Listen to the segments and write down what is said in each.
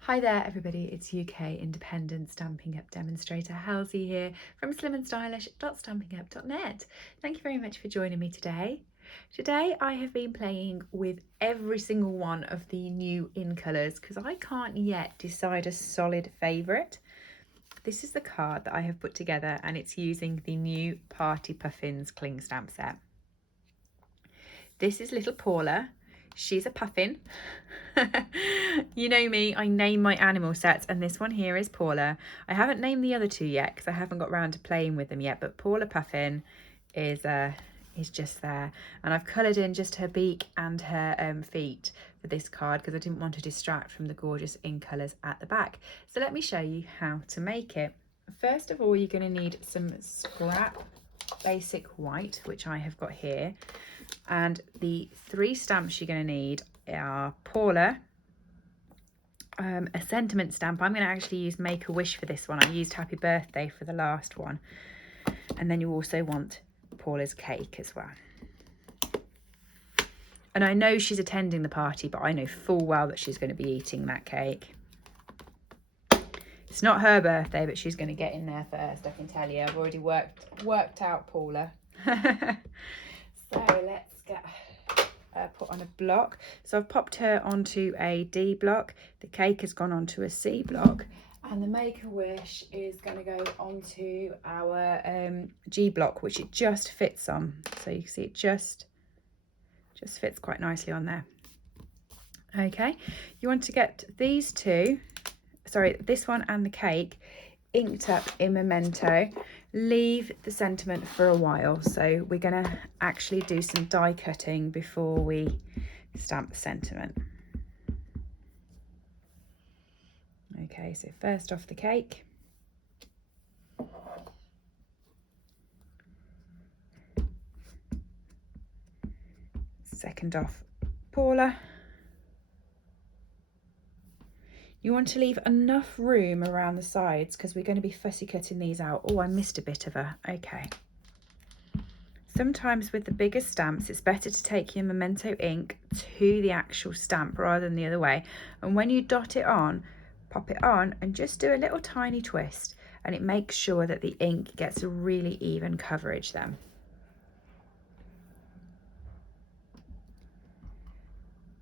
Hi there everybody, it's UK independent Stampin' Up demonstrator Halsey here from slimandstylish.stampinup.net. Thank you very much for joining me today. Today I have been playing with every single one of the new in colours because I can't yet decide a solid favourite. This is the card that I have put together and it's using the new Party Puffins cling stamp set. This is little Paula. She's a puffin. You know me, I name my animal sets, and this one here is Paula. I haven't named the other two yet because I haven't got round to playing with them yet, but Paula Puffin is just there. And I've coloured in just her beak and her feet for this card because I didn't want to distract from the gorgeous in colours at the back. So let me show you how to make it. First of all, you're going to need some scrap basic white, which I have got here. And the three stamps you're going to need are Paula, a sentiment stamp. I'm going to actually use Make a Wish for this one. I used Happy Birthday for the last one. And then you also want Paula's cake as well. And I know she's attending the party, but I know full well that she's going to be eating that cake. It's not her birthday, but she's going to get in there first, I can tell you. I've already worked out Paula. So let's get put on a block. So I've popped her onto a D block. The cake has gone onto a C block. And the Make-A-Wish is going to go onto our G block, which it just fits on. So you can see it just fits quite nicely on there. Okay, you want to get these two, sorry, this one and the cake, inked up in Memento. Leave the sentiment for a while, so we're going to actually do some die cutting before we stamp the sentiment. Okay, so first off the cake, second off Paula. You want to leave enough room around the sides because we're going to be fussy cutting these out. Oh, I missed a bit of her. Okay. Sometimes with the bigger stamps, it's better to take your Memento ink to the actual stamp rather than the other way. And when you dot it on, pop it on and just do a little tiny twist, and it makes sure that the ink gets a really even coverage then.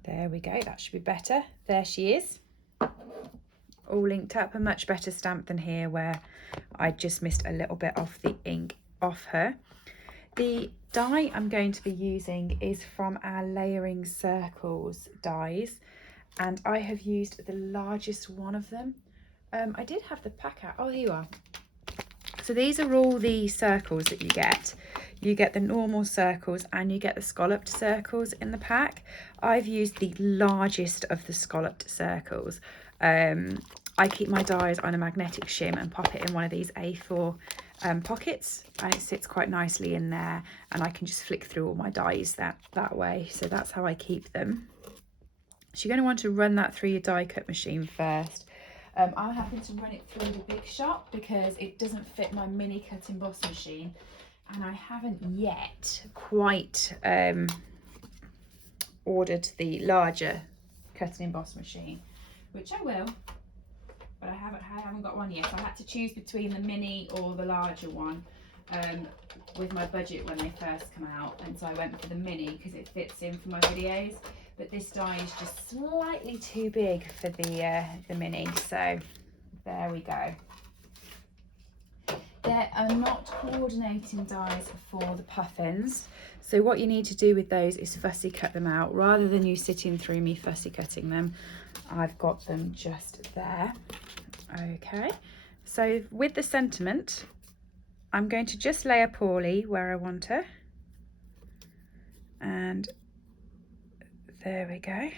There we go. That should be better. There she is. All linked up, a much better stamp than here where I just missed a little bit of the ink off her. The die I'm going to be using is from our Layering Circles dies, and I have used the largest one of them. I did have the pack out. Oh, here you are. So these are all the circles that you get. You get the normal circles and you get the scalloped circles in the pack. I've used the largest of the scalloped circles. I keep my dies on a magnetic shim and pop it in one of these A4 pockets, and it sits quite nicely in there, and I can just flick through all my dies that way. So that's how I keep them. So you're going to want to run that through your die cut machine first. I happen to run it through the Big Shot because it doesn't fit my mini cut emboss machine, and I haven't yet quite ordered the larger cut and emboss machine, which I will, but I haven't got one yet. I had to choose between the mini or the larger one with my budget when they first come out, and so I went for the mini because it fits in for my videos. But this die is just slightly too big for the mini, so there we go. There are not coordinating dies for the puffins, so what you need to do with those is fussy cut them out. Rather than you sitting through me fussy cutting them, I've got them just there. Okay, so with the sentiment, I'm going to just layer Paulie where I want her, and there we go.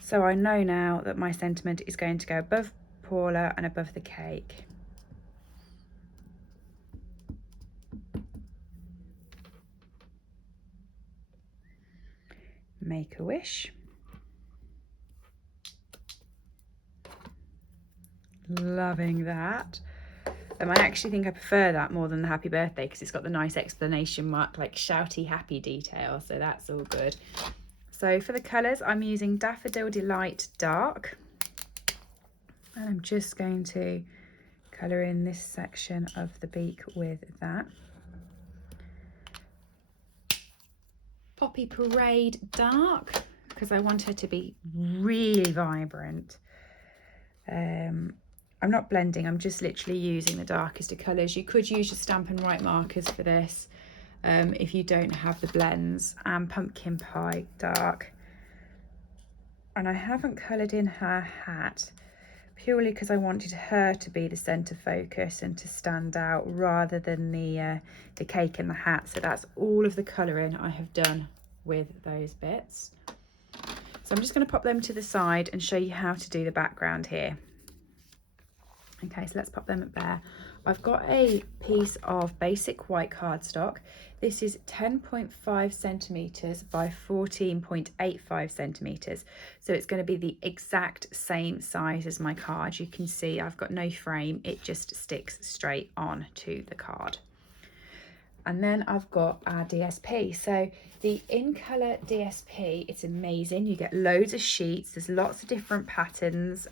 So I know now that my sentiment is going to go above Paula and above the cake. Make a Wish. Loving that. I actually think I prefer that more than the Happy Birthday because it's got the nice explanation mark, like shouty happy detail, so that's all good. So So for the colours, I'm using Daffodil Delight Dark, and I'm just going to colour in this section of the beak with that. Poppy Parade Dark, because I want her to be really vibrant. I'm not blending, I'm just literally using the darkest of colours. You could use your Stampin' White markers for this if you don't have the blends. And Pumpkin Pie Dark. And I haven't coloured in her hat purely because I wanted her to be the centre focus and to stand out rather than the cake and the hat. So that's all of the colouring I have done with those bits. So I'm just going to pop them to the side and show you how to do the background here. Okay, so let's pop them up there. I've got a piece of basic white cardstock. This is 10.5 centimetres by 14.85 centimetres. So it's going to be the exact same size as my card. You can see I've got no frame, it just sticks straight on to the card. And then I've got our DSP. So the In Colour DSP, it's amazing. You get loads of sheets. There's lots of different patterns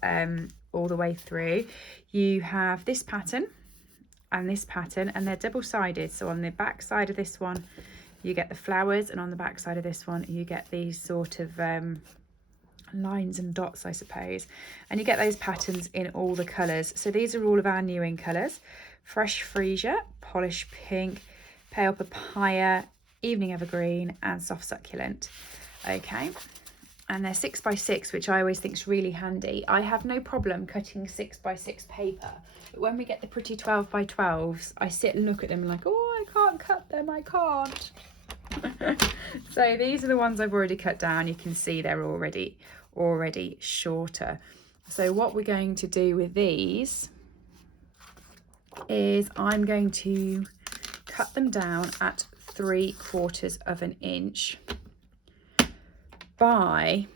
all the way through. You have this pattern and this pattern, and they're double-sided. So on the back side of this one, you get the flowers, and on the back side of this one, you get these sort of lines and dots, I suppose. And you get those patterns in all the colours. So these are all of our new In Colours. Fresh Freesia, Polished Pink, Pale Papaya, Evening Evergreen, and Soft Succulent. Okay, and they're 6x6, which I always think is really handy. I have no problem cutting 6x6 paper, but when we get the pretty 12x12s, I sit and look at them and like, oh, I can't cut them, I can't. So these are the ones I've already cut down. You can see they're already shorter. So what we're going to do with these is I'm going to cut them down at 3/4 of an inch by,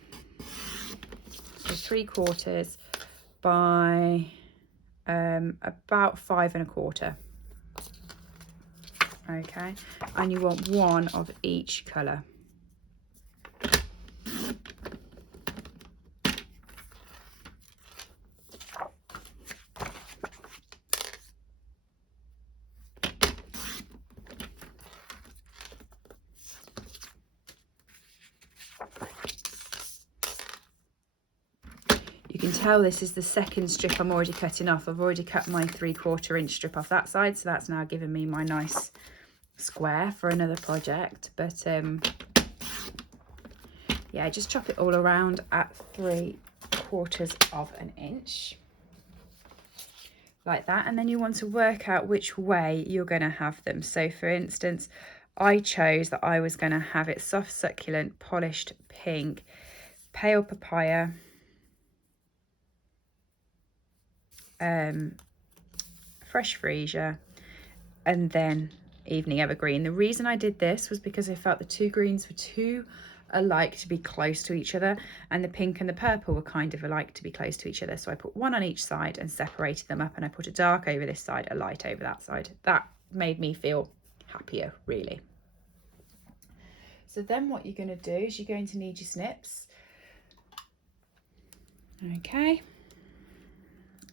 so 3/4 by about 5 1/4. Okay, and you want one of each colour. You can tell this is the second strip I'm already cutting off. I've already cut my 3/4 inch strip off that side, so that's now given me my nice square for another project. But yeah, just chop it all around at 3/4 of an inch like that, and then you want to work out which way you're going to have them. So for instance, I chose that I was going to have it Soft Succulent, Polished Pink, Pale Papaya, Fresh Freesia, and then Evening Evergreen. The reason I did this was because I felt the two greens were too alike to be close to each other, and the pink and the purple were kind of alike to be close to each other. So I put one on each side and separated them up, and I put a dark over this side, a light over that side. That made me feel happier, really. So then what you're going to do is you're going to need your snips. Okay,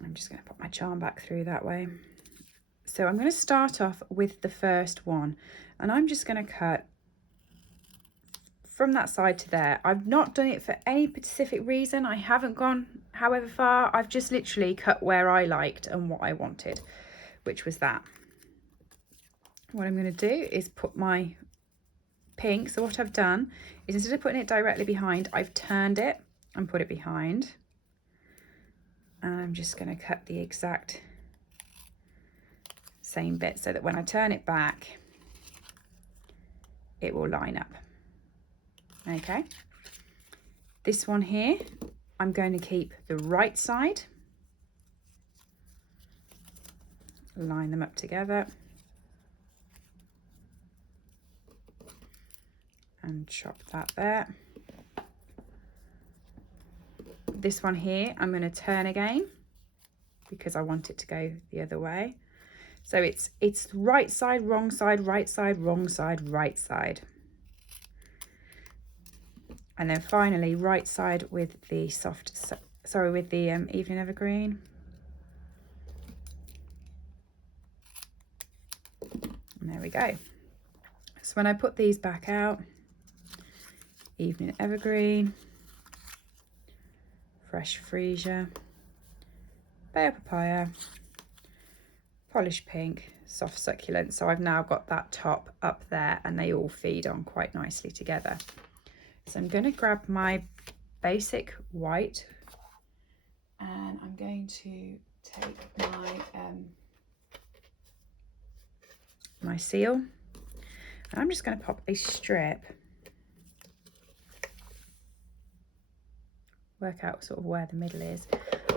I'm just going to put my charm back through that way. So I'm going to start off with the first one, and I'm just going to cut from that side to there. I've not done it for any specific reason. I haven't gone however far. I've just literally cut where I liked and what I wanted, which was that. What I'm going to do is put my pink. So what I've done is, instead of putting it directly behind, I've turned it and put it behind. And I'm just going to cut the exact same bit so that when I turn it back, it will line up. Okay, this one here, I'm going to keep the right side, line them up together, and chop that there. This one here, I'm going to turn again because I want it to go the other way. So it's right side, wrong side, right side, wrong side, right side. And then finally, right side with the with the Evening Evergreen. And there we go. So when I put these back out, Evening Evergreen, Fresh Freesia, Bay of Papaya, Polished Pink, Soft Succulent. So I've now got that top up there and they all feed on quite nicely together. So I'm going to grab my basic white and I'm going to take my seal, and I'm just going to pop a strip, work out sort of where the middle is.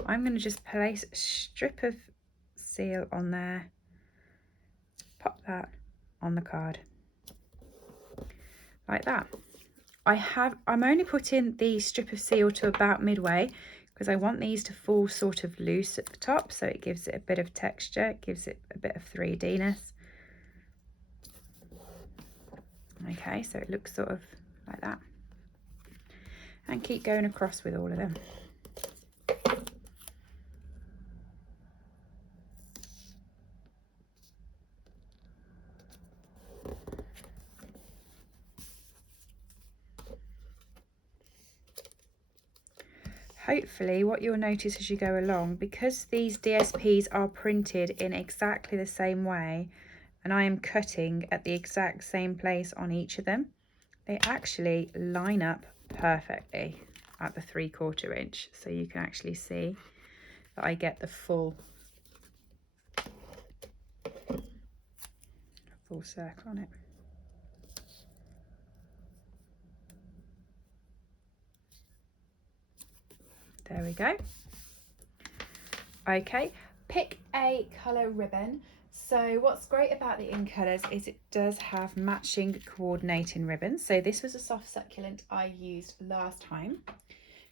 I'm going to just place a strip of seal on there, pop that on the card like that. I'm only putting the strip of seal to about midway because I want these to fall sort of loose at the top, so it gives it a bit of texture, it gives it a bit of 3D-ness. Okay, so it looks sort of like that. And keep going across with all of them. Hopefully what you'll notice as you go along, because these DSPs are printed in exactly the same way and I am cutting at the exact same place on each of them, they actually line up perfectly at the 3/4 inch. So you can actually see that I get the full circle on it. There we go. Okay, pick a colour ribbon. So what's great about the In Colours is it does have matching coordinating ribbons. So this was a soft succulent I used last time.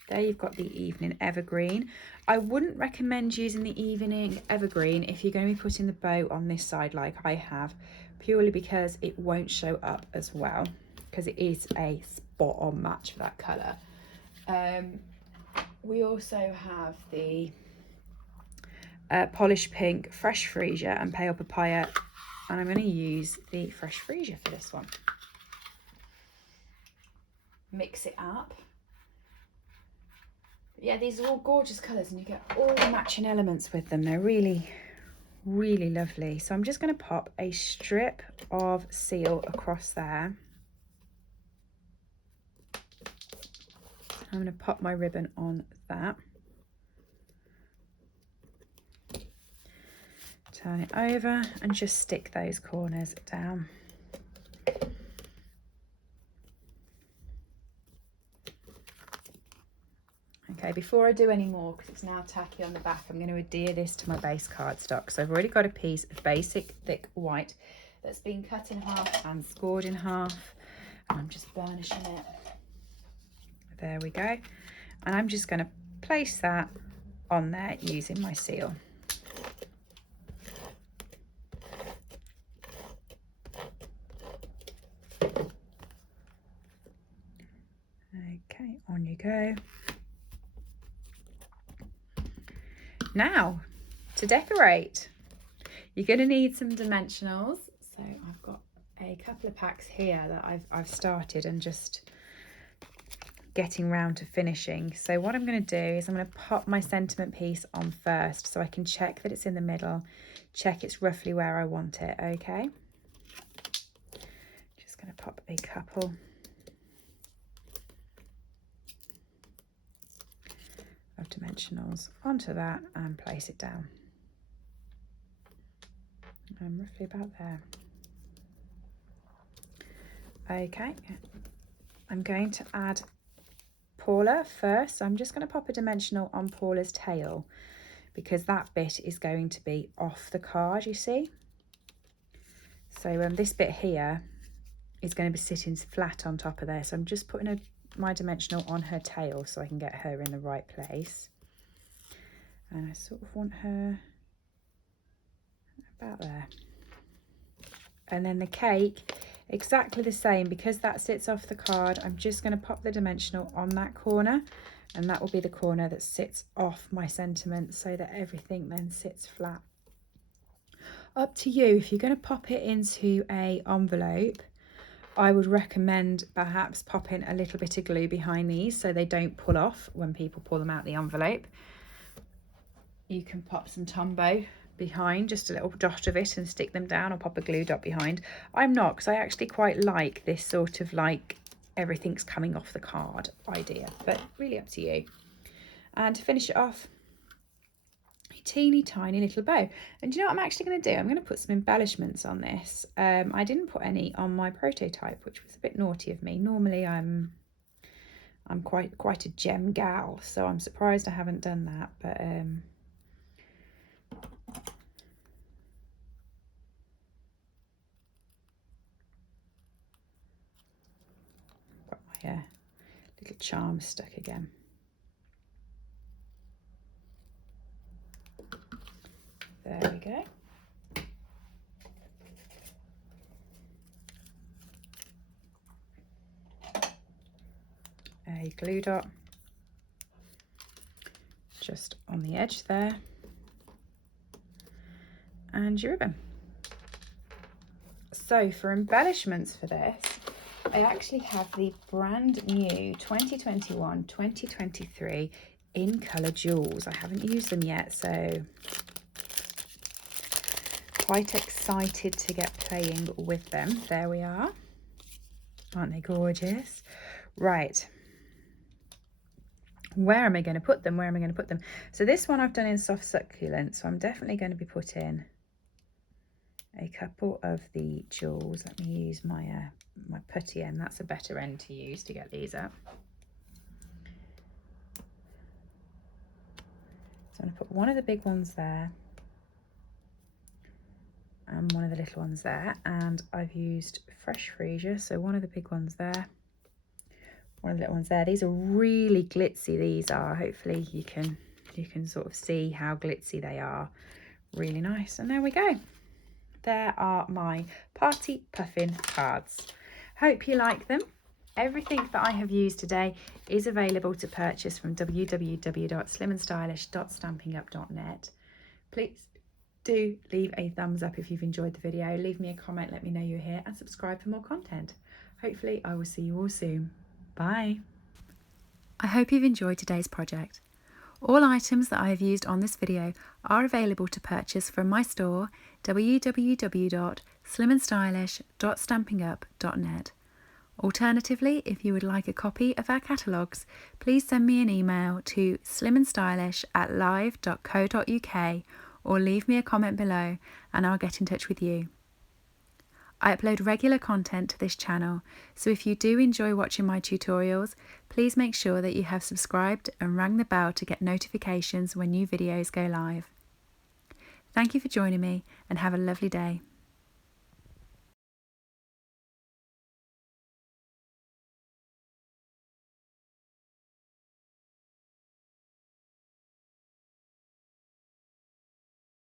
There you've got the Evening Evergreen. I wouldn't recommend using the Evening Evergreen if you're going to be putting the bow on this side like I have, purely because it won't show up as well, because it is a spot on match for that colour. We also have the Polished Pink, Fresh Freesia and Pale Papaya, and I'm going to use the Fresh Freesia for this one. Mix it up. Yeah, these are all gorgeous colours and you get all the matching elements with them. They're really, really lovely. So I'm just going to pop a strip of seal across there. I'm going to pop my ribbon on that. Turn it over and just stick those corners down. Okay, before I do any more, because it's now tacky on the back, I'm going to adhere this to my base cardstock. So I've already got a piece of basic thick white that's been cut in half and scored in half. And I'm just burnishing it. There we go. And I'm just going to place that on there using my seal. Okay, on you go. Now, to decorate, you're going to need some dimensionals. So I've got a couple of packs here that I've started and just getting round to finishing. So what I'm going to do is I'm going to pop my sentiment piece on first so I can check that it's in the middle, check it's roughly where I want it. Okay, just going to pop a couple of dimensionals onto that and place it down. I'm roughly about there. Okay, I'm going to add Paula first. So I'm just going to pop a dimensional on Paula's tail because that bit is going to be off the card, you see. So this bit here is going to be sitting flat on top of there. So I'm just putting my dimensional on her tail so I can get her in the right place. And I sort of want her about there. And then the cake exactly the same. Because that sits off the card, I'm just going to pop the dimensional on that corner, and that will be the corner that sits off my sentiment, so that everything then sits flat. Up to you. If you're going to pop it into a envelope, I would recommend perhaps popping a little bit of glue behind these so they don't pull off when people pull them out the envelope. You can pop some Tombow behind, just a little dot of it, and stick them down, or pop a glue dot behind. I'm not, because I actually quite like this sort of like everything's coming off the card idea, but really up to you. And to finish it off, a teeny tiny little bow. And do you know what I'm actually going to do? I'm going to put some embellishments on this. I didn't put any on my prototype, which was a bit naughty of me. Normally I'm quite a gem gal, so I'm surprised I haven't done that. But got my little charm stuck again. There we go. A glue dot just on the edge there, and your ribbon. So for embellishments for this, I actually have the brand new 2021-2023 in colour jewels. I haven't used them yet, so quite excited to get playing with them. There we are. Aren't they gorgeous? Right. Where am I going to put them? Where am I going to put them? So this one I've done in soft succulent, so I'm definitely going to be putting a couple of the jewels. Let me use my my putty end. That's a better end to use to get these up. So I'm going to put one of the big ones there and one of the little ones there, and I've used fresh freesia, so one of the big ones there, one of the little ones there. These are really glitzy, these are. Hopefully you can sort of see how glitzy they are. Really nice. And there we go. There are my party puffin cards. Hope you like them. Everything that I have used today is available to purchase from www.slimandstylish.stampinup.net. Please do leave a thumbs up if you've enjoyed the video. Leave me a comment, let me know you're here, and subscribe for more content. Hopefully I will see you all soon. Bye. I hope you've enjoyed today's project. All items that I have used on this video are available to purchase from my store, www.slimandstylish.stampinup.net. Alternatively, if you would like a copy of our catalogues, please send me an email to slimandstylish@live.co.uk or leave me a comment below and I'll get in touch with you. I upload regular content to this channel, so if you do enjoy watching my tutorials, please make sure that you have subscribed and rang the bell to get notifications when new videos go live. Thank you for joining me and have a lovely day.